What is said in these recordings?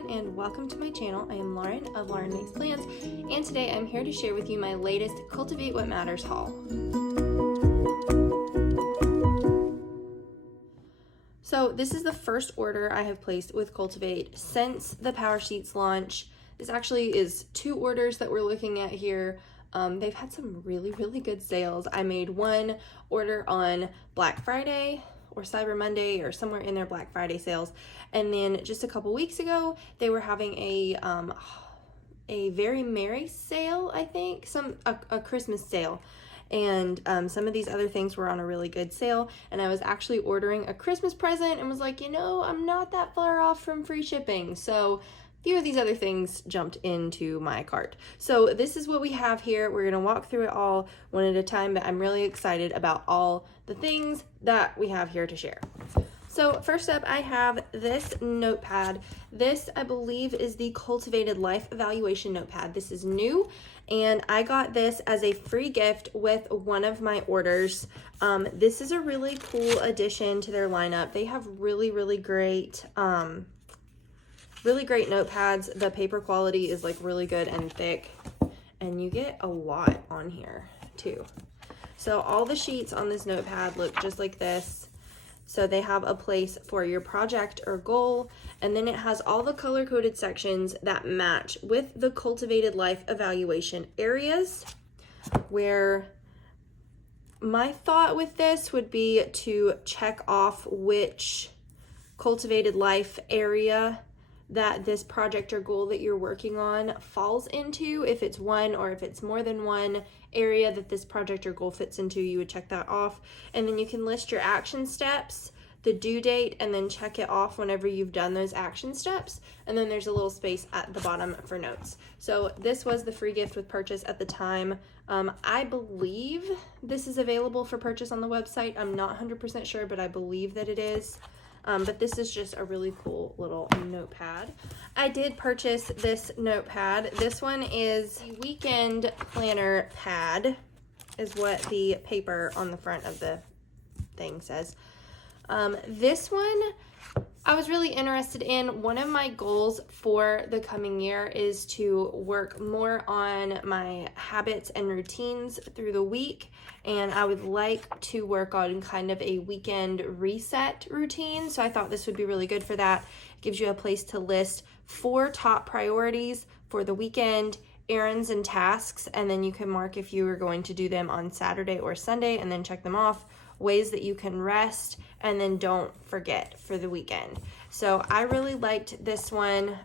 everyone, and welcome to my channel. I am Lauren of Lauren Makes Plans, and today I'm here to share with you my latest Cultivate What Matters haul. So this is the first order I have placed with Cultivate since the Power Sheets launch. This actually is 2 orders that we're looking at here. They've had some really good sales. I made one order on Black Friday or Cyber Monday or somewhere in their Black Friday sales, and then just a couple weeks ago they were having a very merry sale, I think, a Christmas sale, and some of these other things were on a really good sale, and I was actually ordering a Christmas present and was like, you know, I'm not that far off from free shipping, so a few of these other things jumped into my cart. So this is what we have here. We're gonna walk through it all one at a time, but I'm really excited about all the things that we have here to share. So first up, I have this notepad. This, I believe, is the Cultivated Life Evaluation Notepad. This is new, and I got this as a free gift with one of my orders. This is a really cool addition to their lineup. They have really great notepads. The paper quality is like really good and thick, and you get a lot on here too. So all the sheets on this notepad look just like this. So they have a place for your project or goal, and then it has all the color-coded sections that match with the Cultivated Life Evaluation areas, where my thought with this would be to check off which Cultivated Life area that this project or goal that you're working on falls into. If it's one, or if it's more than one area that this project or goal fits into, you would check that off. And then you can list your action steps, the due date, and then check it off whenever you've done those action steps. And then there's a little space at the bottom for notes. So this was the free gift with purchase at the time. I believe this is available for purchase on the website. I'm not 100% sure, but I believe that it is. But this is just a really cool little notepad. I did purchase this notepad. This one is the weekend planner pad, is what the paper on the front of the thing says. This one I was really interested in. One of my goals for the coming year is to work more on my habits and routines through the week, and I would like to work on kind of a weekend reset routine. So I thought this would be really good for that. It gives you a place to list 4 top priorities for the weekend, errands and tasks, and then you can mark if you are going to do them on Saturday or Sunday and then check them off. Ways that you can rest, and then don't forget for the weekend. So I really liked this one.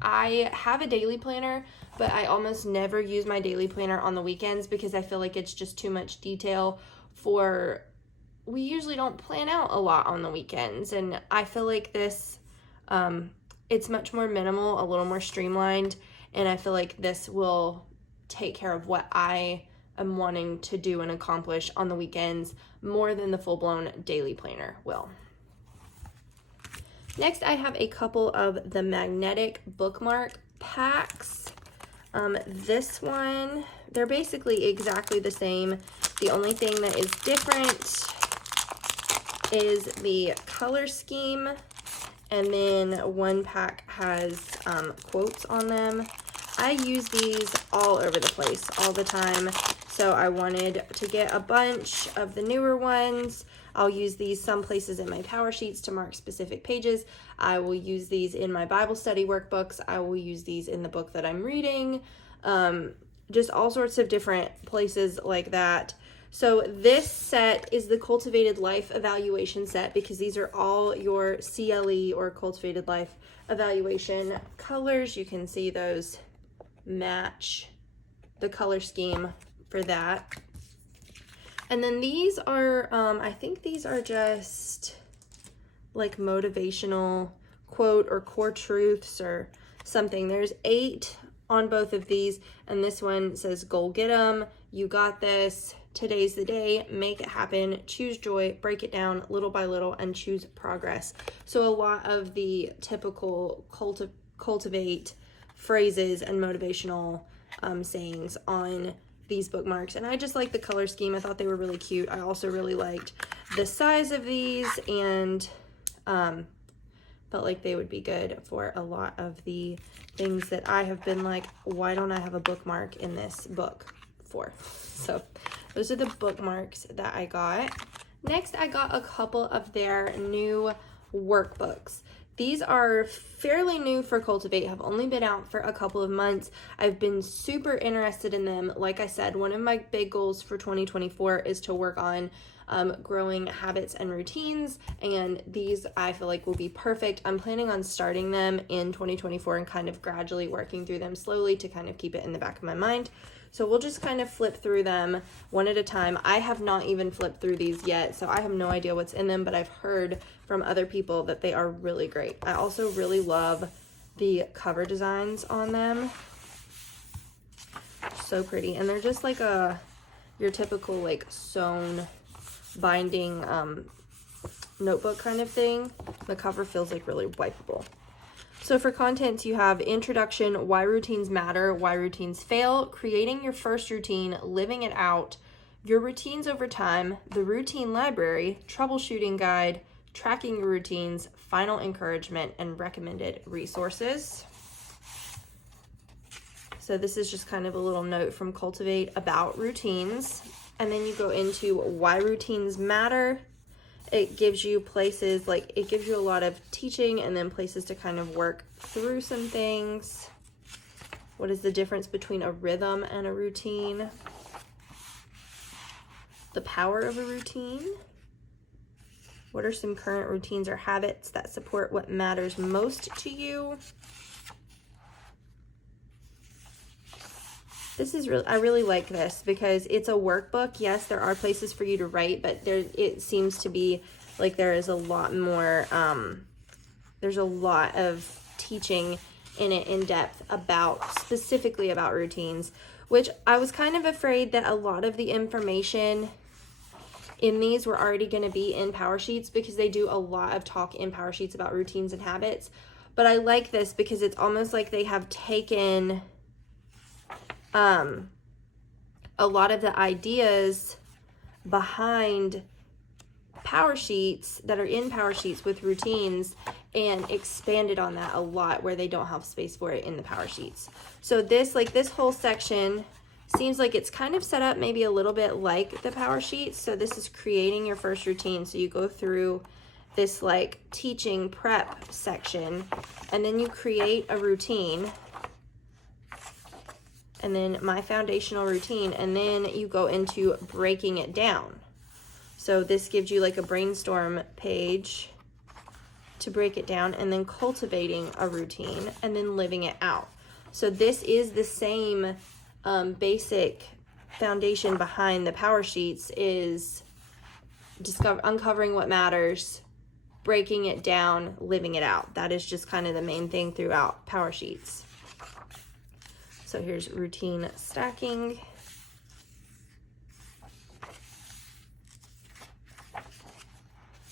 I have a daily planner, but I almost never use my daily planner on the weekends because I feel like it's just too much detail we usually don't plan out a lot on the weekends, and I feel like this, it's much more minimal, a little more streamlined, and I feel like this will take care of what I am wanting to do and accomplish on the weekends more than the full-blown daily planner will. Next, I have a couple of the magnetic bookmark packs. This one, they're basically exactly the same. The only thing that is different is the color scheme, and then one pack has quotes on them. I use these all over the place all the time, so I wanted to get a bunch of the newer ones. I'll use these some places in my Power Sheets to mark specific pages. I will use these in my Bible study workbooks. I will use these in the book that I'm reading. Just all sorts of different places like that. So this set is the Cultivated Life Evaluation set, because these are all your CLE or Cultivated Life Evaluation colors. You can see those match the color scheme for that. And then these are, I think these are just like motivational quote or core truths or something. There's 8 on both of these, and this one says, "Go get 'em, you got this, today's the day, make it happen, choose joy, break it down little by little, and choose progress." So a lot of the typical cultivate phrases and motivational sayings on these bookmarks, and I just like the color scheme. I thought they were really cute. I also really liked the size of these and felt like they would be good for a lot of the things that I have been like, why don't I have a bookmark in this book for? So those are the bookmarks that I got. Next, I got a couple of their new workbooks. These are fairly new for Cultivate, have only been out for a couple of months. I've been super interested in them. Like I said, one of my big goals for 2024 is to work on growing habits and routines, and these I feel like will be perfect. I'm planning on starting them in 2024 and kind of gradually working through them slowly to kind of keep it in the back of my mind. So we'll just kind of flip through them one at a time. I have not even flipped through these yet, so I have no idea what's in them, but I've heard from other people that they are really great. I also really love the cover designs on them. So pretty. And they're just like your typical like sewn binding notebook kind of thing. The cover feels like really wipeable. So for contents, you have introduction, why routines matter, why routines fail, creating your first routine, living it out, your routines over time, the routine library, troubleshooting guide, tracking your routines, final encouragement, and recommended resources. So this is just kind of a little note from Cultivate about routines. And then you go into why routines matter. It gives you places, like it gives you a lot of teaching and then places to kind of work through some things. What is the difference between a rhythm and a routine? The power of a routine. What are some current routines or habits that support what matters most to you? This is really, I really like this because it's a workbook. Yes, there are places for you to write, but it seems to be like there is a lot more, there's a lot of teaching in it in depth specifically about routines, which I was kind of afraid that a lot of the information in these were already going to be in Power Sheets because they do a lot of talk in Power Sheets about routines and habits. But I like this because it's almost like they have taken a lot of the ideas behind Power Sheets that are in Power Sheets with routines and expanded on that a lot where they don't have space for it in the Power Sheets. So this whole section seems like it's kind of set up maybe a little bit like the Power Sheets. So this is creating your first routine. So you go through this like teaching prep section and then you create a routine. And then my foundational routine, and then you go into breaking it down. So this gives you like a brainstorm page to break it down, and then cultivating a routine, and then living it out. So this is the same basic foundation behind the Power Sheets, is uncovering what matters, breaking it down, living it out. That is just kind of the main thing throughout Power Sheets. So here's routine stacking.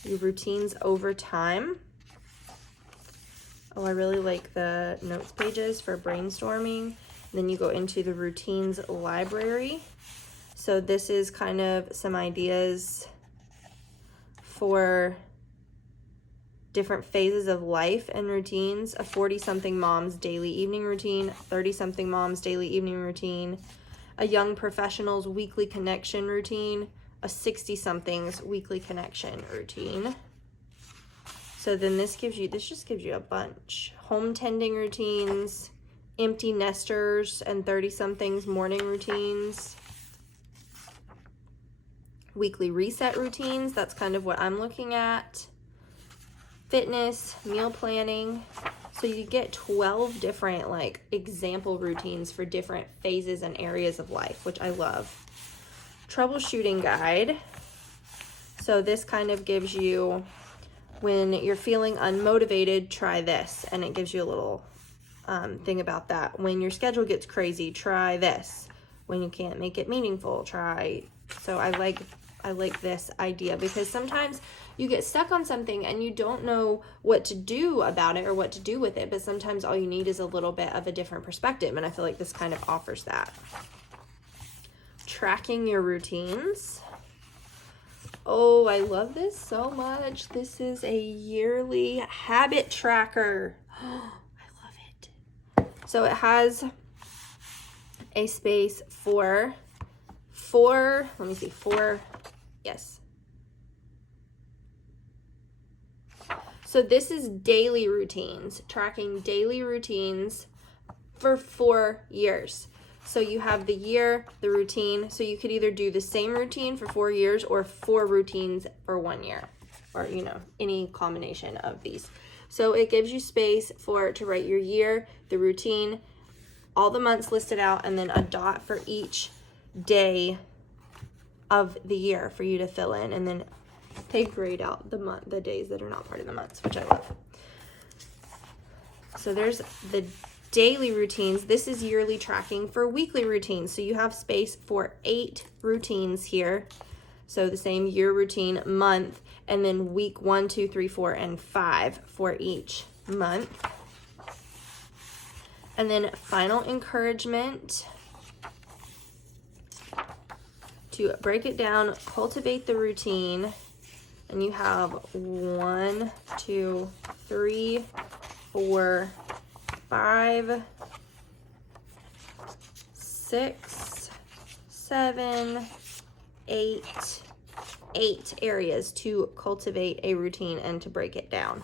Your routines over time. Oh, I really like the notes pages for brainstorming. Then you go into the routines library. So this is kind of some ideas for different phases of life and routines. A 40-something mom's daily evening routine, 30-something mom's daily evening routine, a young professional's weekly connection routine, a 60-something's weekly connection routine. So then this just gives you a bunch. Home tending routines, empty nesters and 30-something's morning routines, weekly reset routines, that's kind of what I'm looking at. Fitness, meal planning. So you get 12 different like example routines for different phases and areas of life, which I love. Troubleshooting guide. So this kind of gives you, when you're feeling unmotivated, try this, and it gives you a little thing about that. When your schedule gets crazy, try this. When you can't make it meaningful, try. So I like this idea because sometimes you get stuck on something and you don't know what to do about it or what to do with it, but sometimes all you need is a little bit of a different perspective, and I feel like this kind of offers that. Tracking your routines. Oh, I love this so much. This is a yearly habit tracker. Oh, I love it. So it has a space for four, let me see, four, yes. So this is daily routines, tracking daily routines for 4 years. So you have the year, the routine. So you could either do the same routine for 4 years or 4 routines for 1 year, or, you know, any combination of these. So it gives you space to write your year, the routine, all the months listed out, and then a dot for each day of the year for you to fill in, and then they grade out the days that are not part of the months, which I love. So there's the daily routines. This is yearly tracking for weekly routines. So you have space for 8 routines here. So the same year, routine, month, and then week 1, 2, 3, 4, and 5 for each month. And then final encouragement to break it down, cultivate the routine. And you have 1, 2, 3, 4, 5, 6, 7, 8 areas to cultivate a routine and to break it down.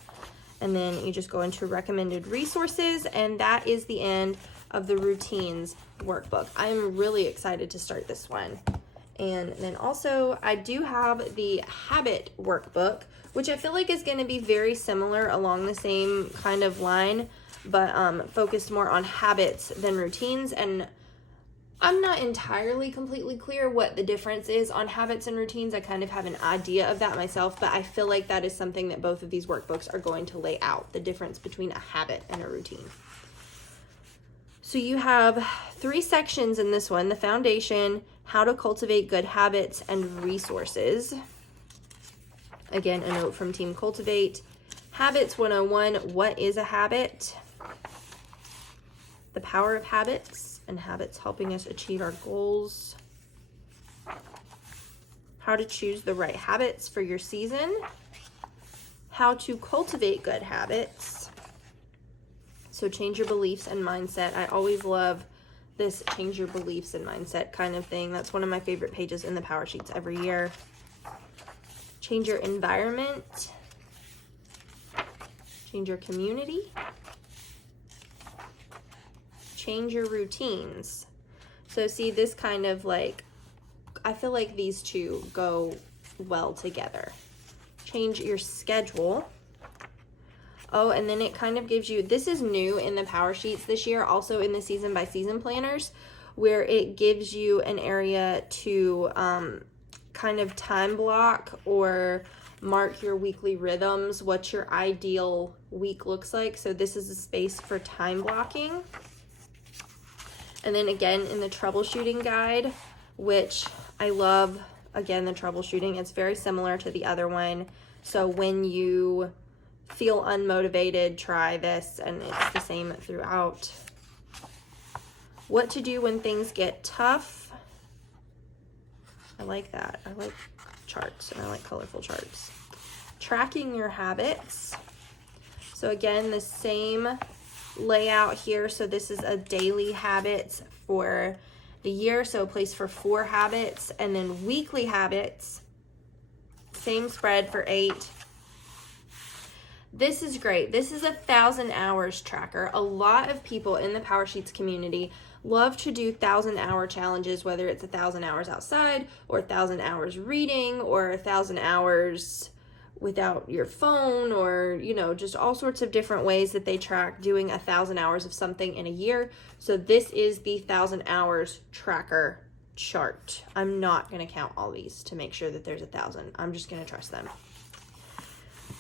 And then you just go into recommended resources, and that is the end of the routines workbook. I'm really excited to start this one. And then also I do have the habit workbook, which I feel like is going to be very similar along the same kind of line, but focused more on habits than routines. And I'm not entirely completely clear what the difference is on habits and routines. I kind of have an idea of that myself, but I feel like that is something that both of these workbooks are going to lay out, the difference between a habit and a routine. So you have 3 sections in this one: the foundation, how to cultivate good habits, and resources. Again, a note from Team Cultivate. Habits 101, what is a habit? The power of habits and habits helping us achieve our goals. How to choose the right habits for your season. How to cultivate good habits. So change your beliefs and mindset. I always love this change your beliefs and mindset kind of thing. That's one of my favorite pages in the Power Sheets every year. Change your environment. Change your community. Change your routines. So see, this kind of like, I feel like these two go well together. Change your schedule. Oh, and then it kind of gives you, this is new in the Power Sheets this year, also in the season by season planners, where it gives you an area to kind of time block or mark your weekly rhythms, what your ideal week looks like. So this is a space for time blocking. And then again, in the troubleshooting guide, which I love, again, the troubleshooting, it's very similar to the other one. So when you feel unmotivated, try this, and it's the same throughout. What to do when things get tough. I like that. I like charts, and I like colorful charts. Tracking your habits. So again, the same layout here. So this is a daily habits for the year, so a place for 4 habits, and then weekly habits, same spread for 8. This is great. This is a 1,000 hours tracker. A lot of people in the Power Sheets community love to do 1,000-hour challenges, whether it's 1,000 hours outside or 1,000 hours reading or 1,000 hours without your phone, or, you know, just all sorts of different ways that they track doing 1,000 hours of something in a year. So this is the 1,000 hours tracker chart. I'm not going to count all these to make sure that there's 1,000. I'm just going to trust them.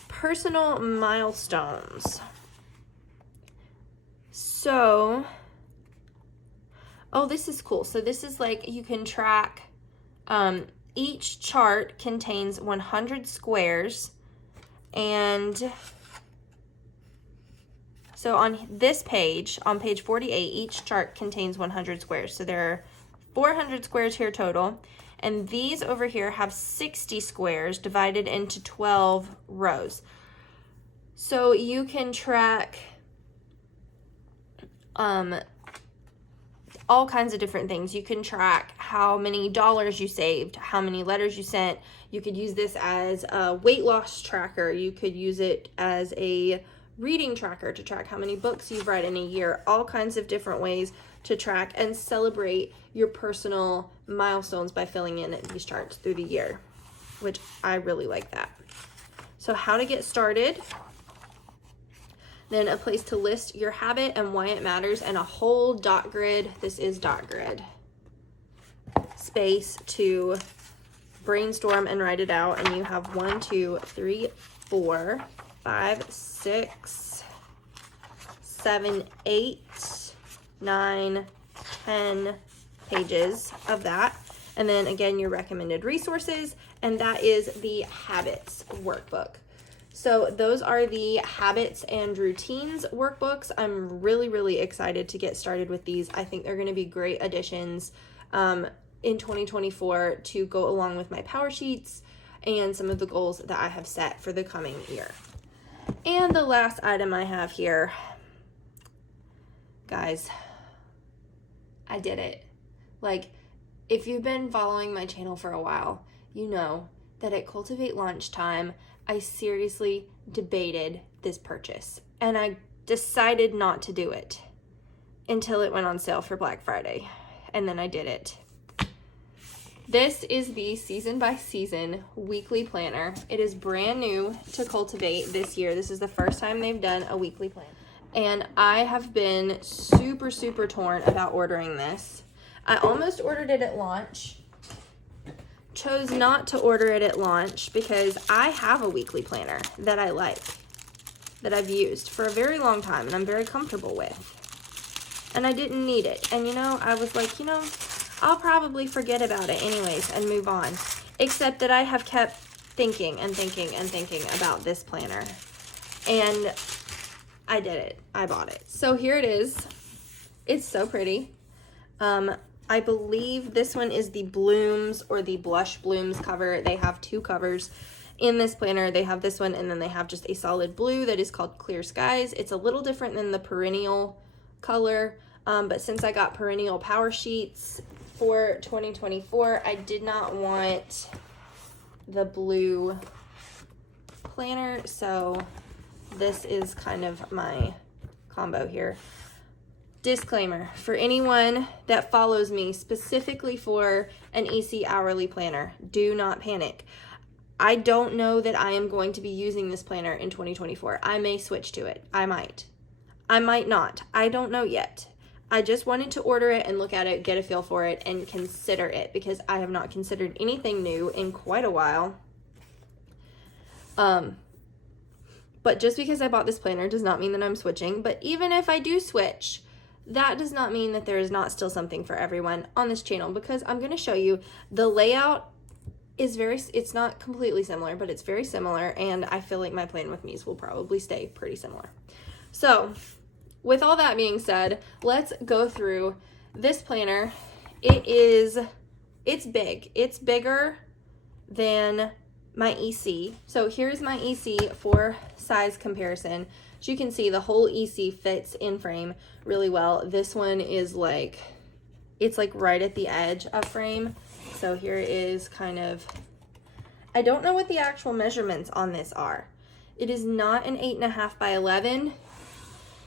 Personal milestones. So, oh, this is cool. So this is like, you can track, each chart contains 100 squares, and so on this page, on page 48, each chart contains 100 squares. So there are 400 squares here total, And these over here have 60 squares divided into 12 rows. So you can track all kinds of different things. You can track how many dollars you saved, how many letters you sent. You could use this as a weight loss tracker. You could use it as a reading tracker to track how many books you've read in a year. All kinds of different ways to track and celebrate your personal milestones by filling in these charts through the year, which I really like that. So how to get started. Then a place to list your habit and why it matters, and a whole dot grid. This is dot grid. Space to brainstorm and write it out. And you have 1, 2, 3, 4, 5, 6, 7, 8, 9, 10 pages of that. And then again, your recommended resources, and that is the habits workbook. So those are the habits and routines workbooks. I'm really, really excited to get started with these. I think they're going to be great additions in 2024 to go along with my power sheets and some of the goals that I have set for the coming year. And the last item I have here, guys, I did it. Like, if you've been following my channel for a while, you know that at Cultivate lunchtime, I seriously debated this purchase, and I decided not to do it until it went on sale for Black Friday, and then I did it. This is the Season by Season weekly planner. It is brand new to Cultivate this year. This is the first time they've done a weekly plan, and I have been super, super torn about ordering this. I almost ordered it at launch. Chose not to order it at launch because I have a weekly planner that I like, that I've used for a very long time and I'm very comfortable with. And I didn't need it. And I was like, I'll probably forget about it anyways and move on. Except that I have kept thinking and thinking and thinking about this planner. And I did it. I bought it. So here it is. It's so pretty. I believe this one is the Blooms or the Blush Blooms cover. They have two covers in this planner. They have this one, and then they have just a solid blue that is called Clear Skies. It's a little different than the Perennial color, but since I got Perennial power sheets for 2024, I did not want the blue planner, so this is kind of my combo here. Disclaimer, for anyone that follows me specifically for an EC hourly planner, do not panic. I don't know that I am going to be using this planner in 2024. I may switch to it. I might not. I don't know yet. I just wanted to order it and look at it, get a feel for it, and consider it because I have not considered anything new in quite a while. But just because I bought this planner does not mean that I'm switching. But even if I do switch, that does not mean that there is not still something for everyone on this channel, because I'm going to show you the layout is it's not completely similar, but it's very similar, and I feel like my plan with Mies will probably stay pretty similar. So with all that being said, let's go through this planner. It's big. It's bigger than my EC. So here's my EC for size comparison. As you can see, the whole EC fits in frame really well. This one is it's right at the edge of frame. So here is kind of, I don't know what the actual measurements on this are. It is not an 8.5 by 11.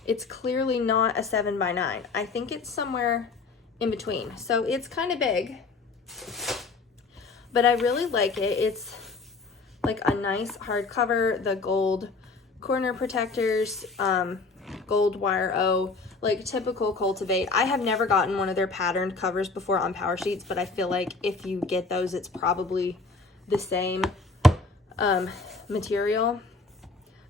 It's clearly not a 7 by 9. I think it's somewhere in between. So it's kind of big, but I really like it. It's like a nice hardcover, the gold corner protectors, gold wire O, like typical Cultivate. I have never gotten one of their patterned covers before on power sheets, but I feel like if you get those, it's probably the same material.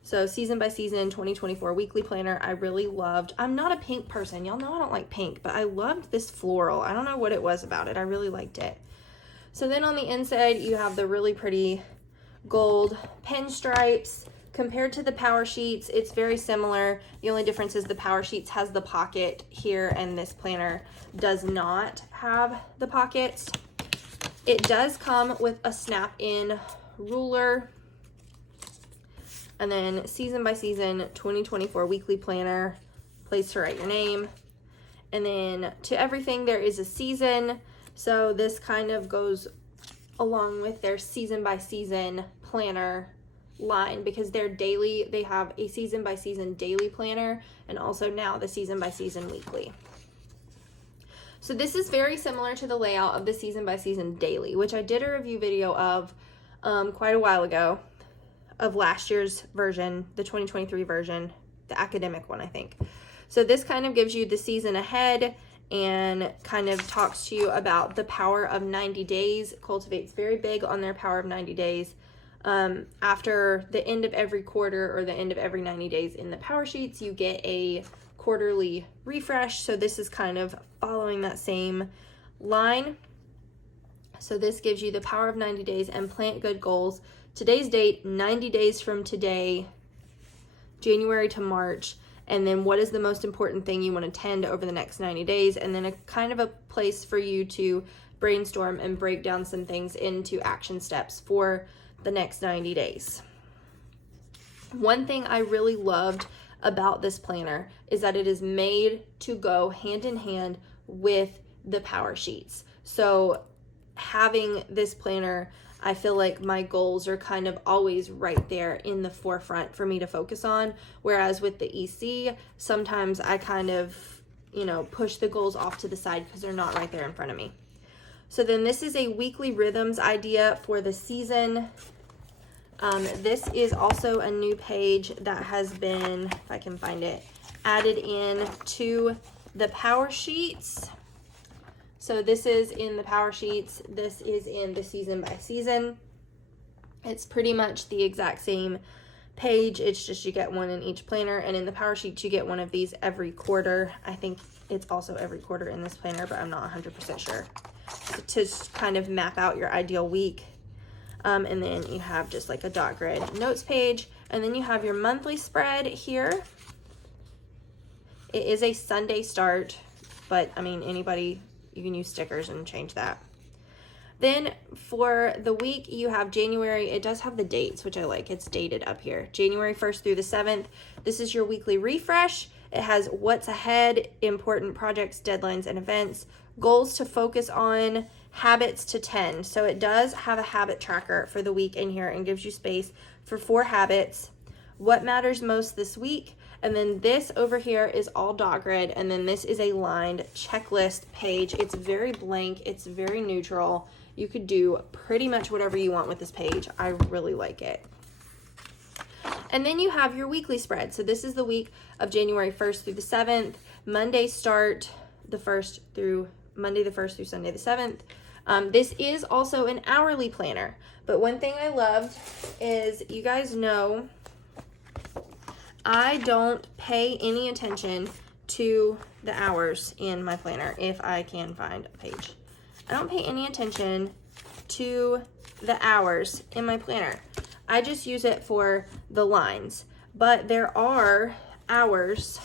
So Season by Season 2024 weekly planner, I really loved. I'm not a pink person. Y'all know I don't like pink, but I loved this floral. I don't know what it was about it. I really liked it. So then on the inside, you have the really pretty gold pinstripes. Compared to the power sheets, it's very similar. The only difference is the power sheets has the pocket here and this planner does not have the pockets. It does come with a snap-in ruler, and then season by season 2024 weekly planner, place to write your name. And then to everything there is a season. So this kind of goes along with their season by season planner line, because they're daily, they have a season by season daily planner and also now the season by season weekly. So this is very similar to the layout of the season by season daily, which I did a review video of quite a while ago, of last year's version, the 2023 version, the academic one, I think. So this kind of gives you the season ahead and kind of talks to you about the power of 90 days. Cultivate's very big on their power of 90 days. After the end of every quarter or the end of every 90 days in the power sheets, you get a quarterly refresh. So this is kind of following that same line. So this gives you the power of 90 days and plant good goals. Today's date, 90 days from today, January to March. And then what is the most important thing you want to tend over the next 90 days? And then a kind of a place for you to brainstorm and break down some things into action steps for the next 90 days. One thing I really loved about this planner is that it is made to go hand in hand with the power sheets. So having this planner, I feel like my goals are kind of always right there in the forefront for me to focus on. Whereas with the EC, sometimes I kind of, push the goals off to the side because they're not right there in front of me. So then this is a weekly rhythms idea for the season. This is also a new page that has been, if I can find it, added in to the power sheets. So this is in the power sheets. This is in the season by season. It's pretty much the exact same page. It's just you get one in each planner, and in the power sheets you get one of these every quarter. I think it's also every quarter in this planner, but I'm not 100% sure. To kind of map out your ideal week. And then you have just like a dot grid notes page, and then you have your monthly spread here. It is a Sunday start, but I mean, anybody, you can use stickers and change that. Then for the week, you have January. It does have the dates, which I like. It's dated up here. January 1st through the 7th. This is your weekly refresh. It has what's ahead, important projects, deadlines, and events, goals to focus on, habits to 10. So it does have a habit tracker for the week in here and gives you space for 4 habits. What matters most this week? And then this over here is all dot grid, and then this is a lined checklist page. It's very blank. It's very neutral. You could do pretty much whatever you want with this page. I really like it. And then you have your weekly spread. So this is the week of January 1st through the 7th. Monday start the 1st through Monday the 1st through Sunday the 7th. This is also an hourly planner. But one thing I loved is, you guys know, I don't pay any attention to the hours in my planner if I can find a page. I don't pay any attention to the hours in my planner. I just use it for the lines. But there are hours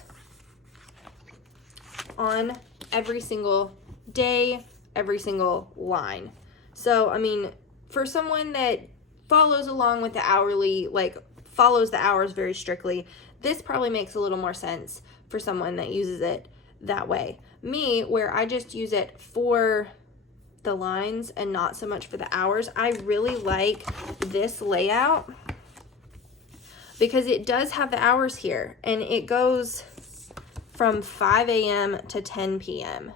on every single day, every single line. So, I mean, for someone that follows along with the hourly, like follows the hours very strictly, this probably makes a little more sense for someone that uses it that way. Me, where I just use it for the lines and not so much for the hours, I really like this layout because it does have the hours here, and it goes from 5 a.m. to 10 p.m.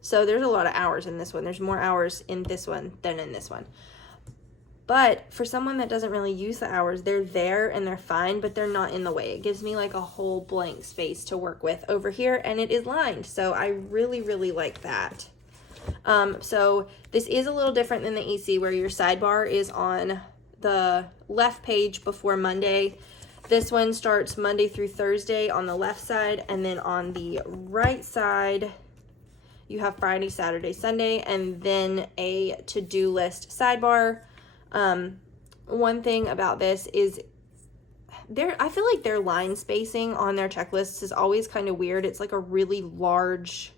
So there's a lot of hours in this one. There's more hours in this one than in this one. But for someone that doesn't really use the hours, they're there and they're fine, but they're not in the way. It gives me like a whole blank space to work with over here, and it is lined. So I really, really like that. So this is a little different than the EC, where your sidebar is on the left page before Monday. This one starts Monday through Thursday on the left side, and then on the right side, you have Friday, Saturday, Sunday, and then a to-do list sidebar. One thing about this is I feel like their line spacing on their checklists is always kind of weird. It's like a really large,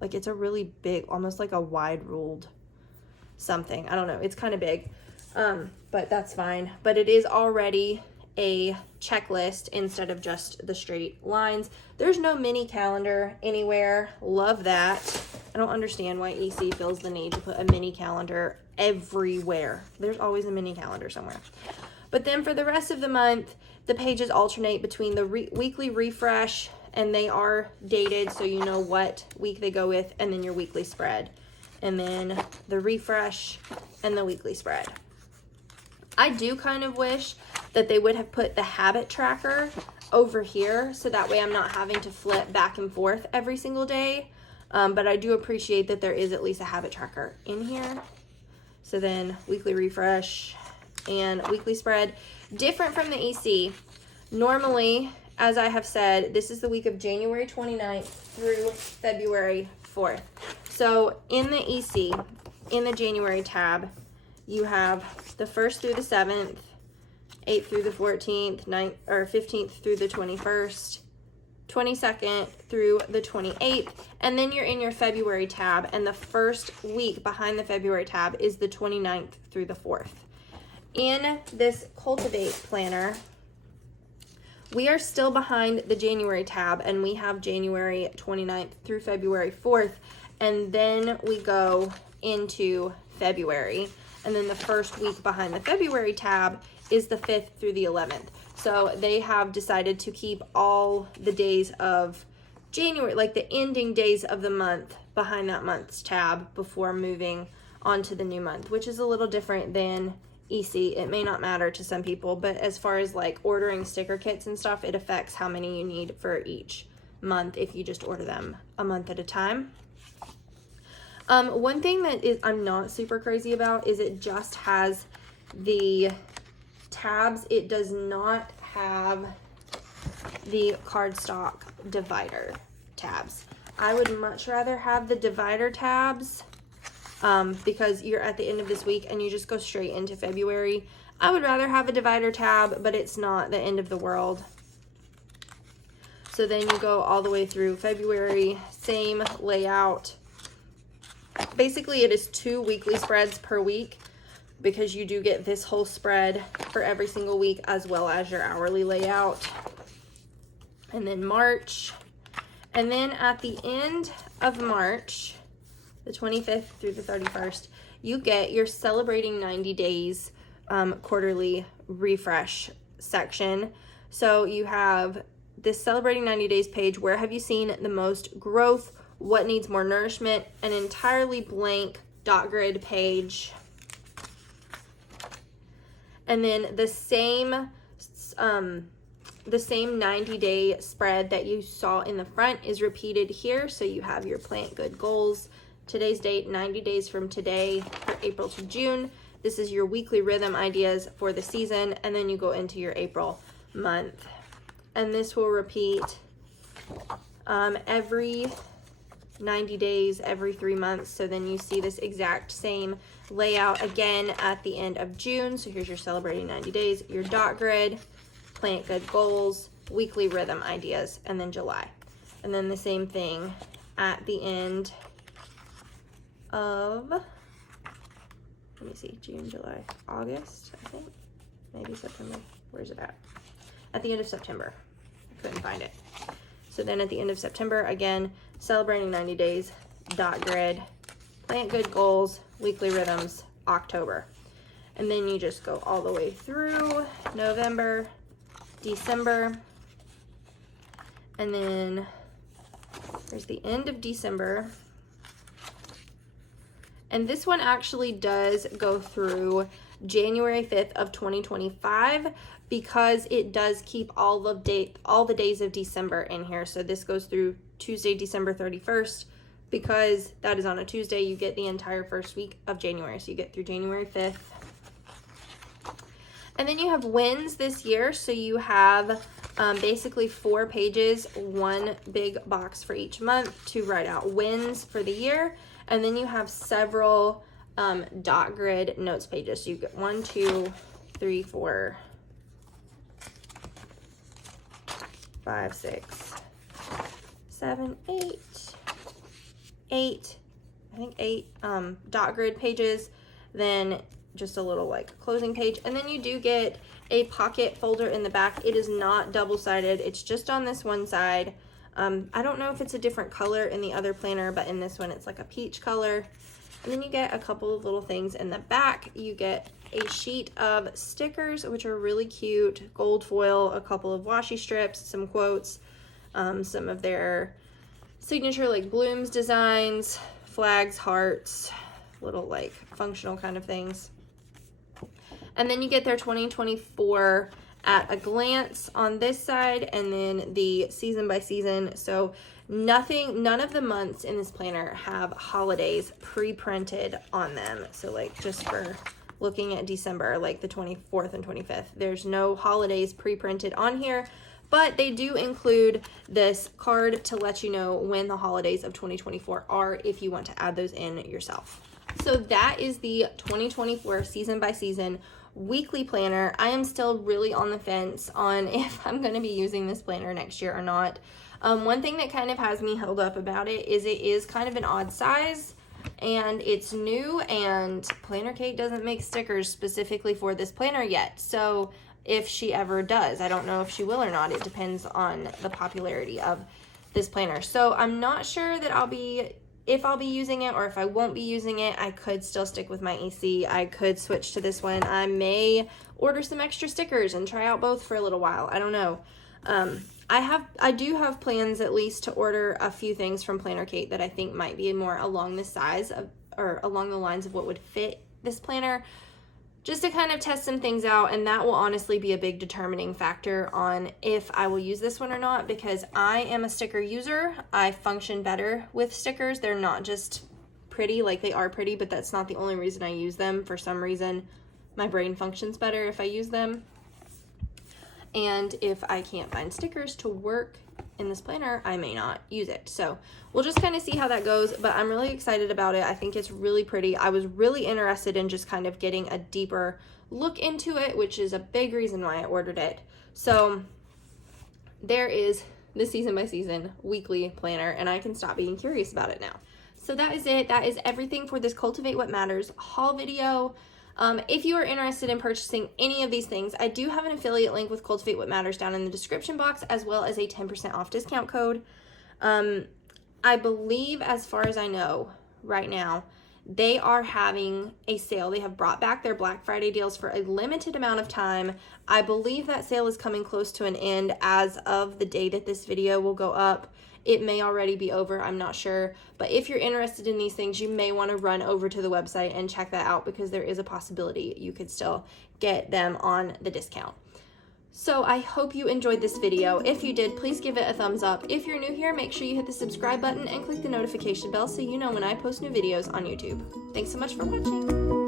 like it's a really big, almost like a wide ruled something. I don't know. It's kind of big, but that's fine. But it is already a checklist instead of just the straight lines. There's no mini calendar anywhere. Love that. I don't understand why EC feels the need to put a mini calendar everywhere. There's always a mini calendar somewhere. But then for the rest of the month, the pages alternate between the weekly refresh, and they are dated so you know what week they go with, and then your weekly spread, and then the refresh and the weekly spread. I do kind of wish that they would have put the habit tracker over here, so that way I'm not having to flip back and forth every single day. But I do appreciate that there is at least a habit tracker in here. So then weekly refresh and weekly spread. Different from the EC. Normally, as I have said, this is the week of January 29th through February 4th. So in the EC, in the January tab, you have the 1st through the 7th, 8th through the 14th, 9th or 15th through the 21st, 22nd through the 28th, and then you're in your February tab, and the first week behind the February tab is the 29th through the 4th. In this Cultivate planner, we are still behind the January tab, and we have January 29th through February 4th, and then we go into February, and then the first week behind the February tab is the 5th through the 11th. So they have decided to keep all the days of January, like the ending days of the month, behind that month's tab before moving on to the new month, which is a little different than EC. It may not matter to some people, but as far as like ordering sticker kits and stuff, it affects how many you need for each month if you just order them a month at a time. One thing that I'm not super crazy about is it just has the tabs. It does not have the cardstock divider tabs. I would much rather have the divider tabs because you're at the end of this week and you just go straight into February. I would rather have a divider tab, but it's not the end of the world. So then you go all the way through February, same layout. Basically, it is 2 weekly spreads per week, because you do get this whole spread for every single week as well as your hourly layout. And then March. And then at the end of March, the 25th through the 31st, you get your Celebrating 90 Days quarterly refresh section. So you have this Celebrating 90 Days page. Where have you seen the most growth? What needs more nourishment? An entirely blank dot grid page. And then the same 90-day spread that you saw in the front is repeated here. So you have your plant good goals. Today's date, 90 days from today, for April to June. This is your weekly rhythm ideas for the season. And then you go into your April month. And this will repeat every 90 days, every 3 months. So then you see this exact same layout again at the end of June. So here's your Celebrating 90 Days, your dot grid, plant good goals, weekly rhythm ideas, and then July. And then the same thing at the end of, let me see, June, July, August, I think, maybe September. Where's it at? At the end of September. I couldn't find it. So then at the end of September, again, Celebrating 90 Days, dot grid, plant good goals, weekly rhythms, October. And then you just go all the way through November, December, and then there's the end of December. And this one actually does go through January 5th of 2025 because it does keep all the days of December in here. So this goes through Tuesday, December 31st, because that is on a Tuesday. You get the entire first week of January. So you get through January 5th. And then you have wins this year. So you have basically 4 pages, 1 big box for each month to write out wins for the year. And then you have several dot grid notes pages. So you get 1, 2, 3, 4, 5, 6, 7, 8, I think 8 dot grid pages. then just a little like closing page, and then you do get a pocket folder in the back. It is not double-sided, it's just on this one side. I don't know if it's a different color in the other planner, but in this one it's like a peach color. And then you get a couple of little things in the back. You get a sheet of stickers, which are really cute, gold foil, a couple of washi strips, some quotes, some of their signature like blooms designs, flags, hearts, little like functional kind of things. And then you get their 2024 at a glance on this side, and then the season by season. So none of the months in this planner have holidays pre-printed on them. So like just for looking at December, like the 24th and 25th, there's no holidays pre-printed on here, but they do include this card to let you know when the holidays of 2024 are if you want to add those in yourself. So that is the 2024 season by season weekly planner. I am still really on the fence on if I'm going to be using this planner next year or not. One thing that kind of has me held up about it is kind of an odd size, and it's new, and Planner Kate doesn't make stickers specifically for this planner yet. So if she ever does, I don't know if she will or not. It depends on the popularity of this planner. So I'm not sure that if I'll be using it or if I won't be using it. I could still stick with my AC. I could switch to this one. I may order some extra stickers and try out both for a little while. I don't know. I do have plans at least to order a few things from Planner Kate that I think might be more along the size of, or along the lines of what would fit this planner, just to kind of test some things out, and that will honestly be a big determining factor on if I will use this one or not, because I am a sticker user. I function better with stickers. They're not just pretty, like they are pretty, but that's not the only reason I use them. For some reason, my brain functions better if I use them. And if I can't find stickers to work in this planner, I may not use it. So we'll just kind of see how that goes, but I'm really excited about it. I think it's really pretty. I was really interested in just kind of getting a deeper look into it, which is a big reason why I ordered it. So there is the season by season weekly planner, and I can stop being curious about it now. So that is it. That is everything for this Cultivate What Matters haul video. If you are interested in purchasing any of these things, I do have an affiliate link with Cultivate What Matters down in the description box, as well as a 10% off discount code. I believe, as far as I know right now, they are having a sale. They have brought back their Black Friday deals for a limited amount of time. I believe that sale is coming close to an end as of the day that this video will go up. It may already be over, I'm not sure. But if you're interested in these things, you may want to run over to the website and check that out, because there is a possibility you could still get them on the discount. So I hope you enjoyed this video. If you did, please give it a thumbs up. If you're new here, make sure you hit the subscribe button and click the notification bell so you know when I post new videos on YouTube. Thanks so much for watching.